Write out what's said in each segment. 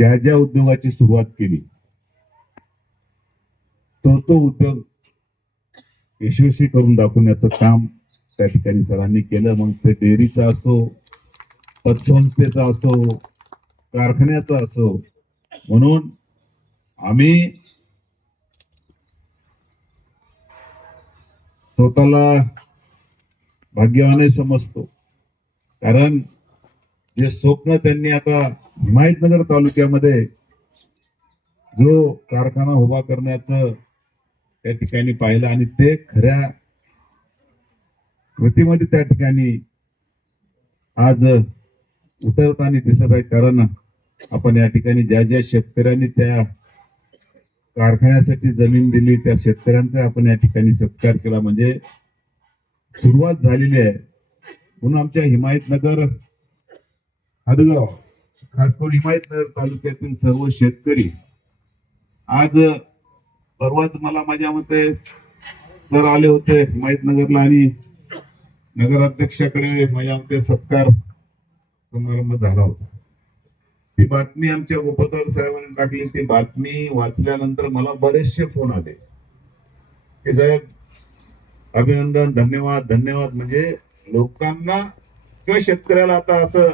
ज्या ज्या उद्योगाची सुरुवात केली तो तो उद्योग यशस्वी करून दाखवण्याचं काम त्या ठिकाणी सरांनी केलं. मग ते डेअरीचा असो पतसंस्थेचा असो कारखान्याचा असो. म्हणून आम्ही स्वतःला भाग्यवानही समजतो. कारण जे स्वप्न त्यांनी आता हिमायतनगर तालुक्यामध्ये जो कारखाना उभा करण्याचं त्या ठिकाणी पाहिलं आणि ते खऱ्या कृतीमध्ये त्या ठिकाणी आज उतरताना दिसत आहे. कारण आपण या ठिकाणी ज्या ज्या शेतकऱ्यांनी त्या कारखान्यासाठी जमीन दिली त्या शेतकऱ्यांचा आपण या ठिकाणी सत्कार केला. म्हणजे सुरुवात झालेली आहे. म्हणून आमच्या हिमायतनगर हदगाव खास करून हिमायतनगर तालुक्यातील सर्व शेतकरी. आज परवाच मला माझ्या मते सर आले होते हिमायतनगरला आणि नगराध्यक्षाकडे माझ्या मते सत्कार समारंभ झाला होता. ती बातमी आमच्या उपतळ साहेबांनी टाकली. ती बातमी वाचल्यानंतर मला बरेचसे फोन आले. की साहेब अभिनंदन धन्यवाद धन्यवाद. म्हणजे लोकांना किंवा शेतकऱ्याला आता असं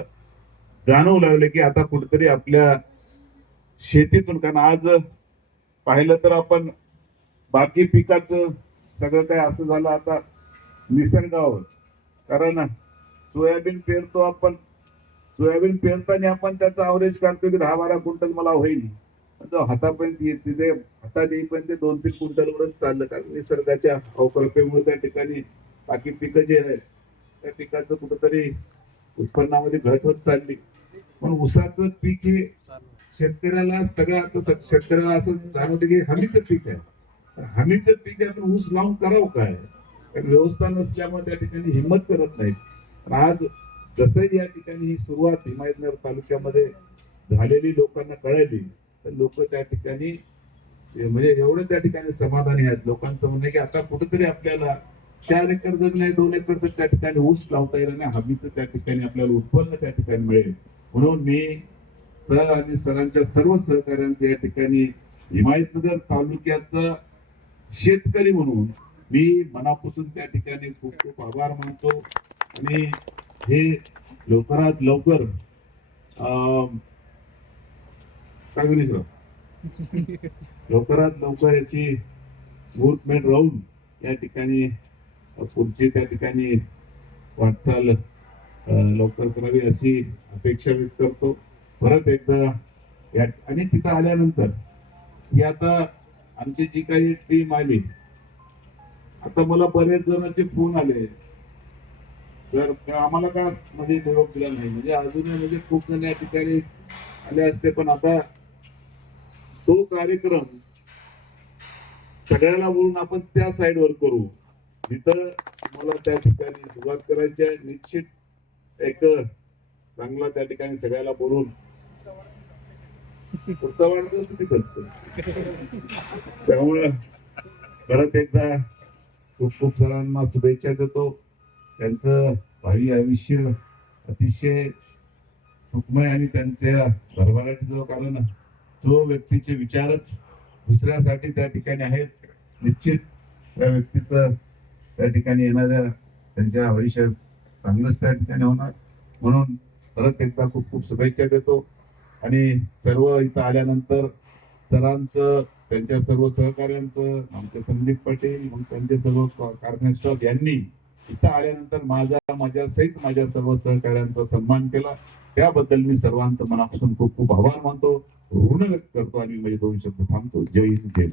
जाणवू लागले की आता कुठेतरी आपल्या शेतीतून कारण आज पाहिलं तर आपण बाकी पिकाचं सगळं काय असं झालं आता निसर्गावर. कारण सोयाबीन पेरतो आपण. सोयाबीन पेरताना आपण त्याचा अवरेज काढतो की दहा बारा क्विंटल मला होईल. तो हातापर्यंत येते तिथे हातात येईपर्यंत ते दोन तीन क्विंटलवरच चाललं. कारण निसर्गाच्या अवकल्पेमुळे त्या ठिकाणी बाकी पिकं जे आहेत त्या पिकाचं कुठंतरी उत्पन्नामध्ये घट होत चालली. पण ऊसाचं पीक हे शेतकऱ्याला सगळं आता शेतकऱ्याला असं जाणवतं की हमीचं पीक आहे. हमीचं पीक आहे आपण ऊस लावून करावं काय? कारण व्यवस्था नसल्यामुळे त्या ठिकाणी हिंमत करत नाहीत. आज जसं या ठिकाणी ही सुरुवात हिमायतनगर तालुक्यामध्ये झालेली लोकांना कळली तर लोक त्या ठिकाणी म्हणजे एवढे त्या ठिकाणी समाधानी आहेत. लोकांचं म्हणणं की आता कुठेतरी आपल्याला चार एकर जर नाही दोन एकर तर त्या ठिकाणी ऊस लावता येईल आणि हमीचं त्या ठिकाणी आपल्याला उत्पन्न त्या ठिकाणी मिळेल. म्हणून मी सर आणि सरांच्या सर्व सहकार्यांचं या ठिकाणी हिमायतनगर तालुक्याचा शेतकरी म्हणून मी मनापासून त्या ठिकाणी खूप खूप आभार मानतो. आणि हे लवकरात लवकर लवकरात लवकर याची मुहूर्तमेढ राहून या ठिकाणी पुढची त्या ठिकाणी वाटचाल लवकर करावी अशी अपेक्षा व्यक्त करतो. परत एकदा या आणि तिथं आल्यानंतर की आता आमची जी काही टीम आली आता मला बरेच जणांचे फोन आले. तर आम्हाला का म्हणजे निरोप दिला नाही? म्हणजे अजूनही म्हणजे खूप जण या ठिकाणी आले असते पण आता तो कार्यक्रम सगळ्याला बोलून आपण त्या साईडवर करू. तिथं मला त्या ठिकाणी सुरुवात करायची आहे. निश्चित एक चांगला त्या ठिकाणी सगळ्याला बोलून. पुढचा वाढदिवस तिथंच त्यामुळं परत एकदा खूप खूप सरांना शुभेच्छा देतो. त्यांचं भावी आयुष्य अतिशय सुखमय आणि त्यांच्या भरभराटीचं कारण जो व्यक्तीचे विचारच दुसऱ्यासाठी त्या ठिकाणी आहेत निश्चित त्या व्यक्तीचं त्या ठिकाणी येणाऱ्या त्यांच्या आयुष्यात चांगलंच त्या ठिकाणी होणार. म्हणून परत एकदा खूप खूप शुभेच्छा देतो. आणि सर्व इथं आल्यानंतर सरांचं त्यांच्या सर्व सहकार्यांचं आमचे संदीप पाटील मग त्यांचे सर्व कारखाने स्टॉफ यांनी इथं आल्यानंतर माझा माझ्या सहित माझ्या सर्व सहकार्यांचा सन्मान केला. त्याबद्दल मी सर्वांचं मनापासून खूप खूप आभार मानतो. ऋण व्यक्त करतो आणि माझे म्हणजे दोन शब्द थांबतो. जय हिंद जय